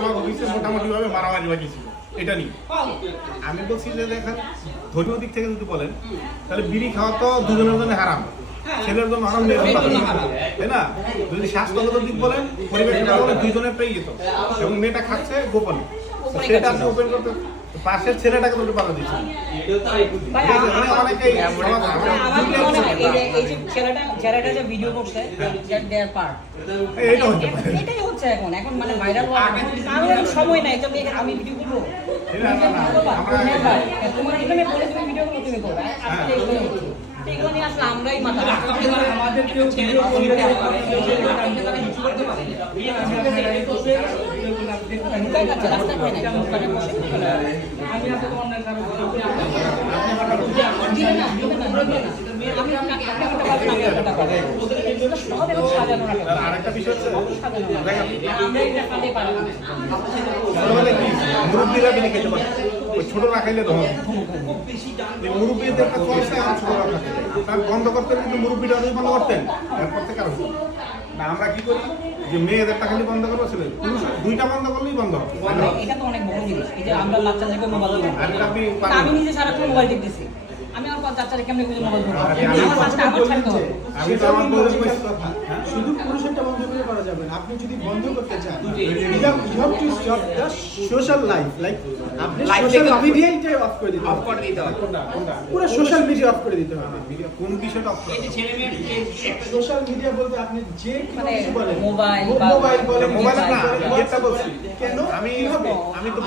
আমার অফিসে মোটামুটি ভাবে মারামারি বাজিয়েছিল এটা নিয়ে। আমি বলছি যে দেখেন ধর্মীয় দিক থেকে যদি বলেন তাহলে বিড়ি খাওয়া তো দুজনের জন্য হারাম, ছেলের জন্য হারাম, মেয়ের জন্য হারাম, তাই না? যদি স্বাস্থ্যগত দিক বলেন, পরিবেশের কথা বলেন, দুইজনের পেয়ে যেত এবং মেয়েটা খাচ্ছে গোপনে, সেটা আপনি ওপেন করতে পাশের ছেলেটাকে তো বাধা দিচ্ছে। অনেকেই ছেলেটা যে ভিডিও করছে এটাই হচ্ছে এখন এখন মানে ভাইরাল কারণ সময় নাই, তবে আমি ভিডিও করবো তোমার এখানে বলে তুমি ভিডিও করবো, তুমি করবে এগুলো নিয়ে আসলে আমরাই মাথা আমাদের কেউ আরেকটা বিষয় হচ্ছে মুরব্বীরা বিড়ি খেতে পারে, ওই ছোট না খাইলে ধর মুরব্বীদের একটা চলছে, ছোটরা থাকে আপনার বন্ধ করতে কিন্তু মুরব্বীটা যদি বন্ধ করতেন এরপর থেকে আরো না। আমরা কি করি যে মেয়েদেরটা খালি বন্ধ করবো, ছেলে পুরুষ দুইটা বন্ধ করলেই বন্ধ হবে। এটা তো অনেক বড় জিনিস, এই যে আমরা বাচ্চাদেরকে মোবাইল দিই, আমি নিজে সারাক্ষণ মোবাইল টিপতেছি, আমি আমার বাচ্চাদের কেমনে বুঝে মোবাইল ধরবো? আমার বাচ্চাটা আমার ছাড়তে হবে। আমি তো আমার বউয়ের কথা শুধু পুরুষেরটা বন্ধ করে করা যাবে না, আপনি যদি বন্ধ করতে চান you have to stop the social life, like আপনি সোশ্যাল মিডিয়াটাই অফ করে দিতে হবে, পুরো সোশ্যাল মিডিয়া অফ করে দিতে হবে। কোন বিষয়টা অফ করতে হবে? সোশ্যাল মিডিয়া বলতে আপনি যে মানে কিছু বলেন, মোবাইল মোবাইল বলেন, মোবাইল না, এটা বলছি কেন আমি তো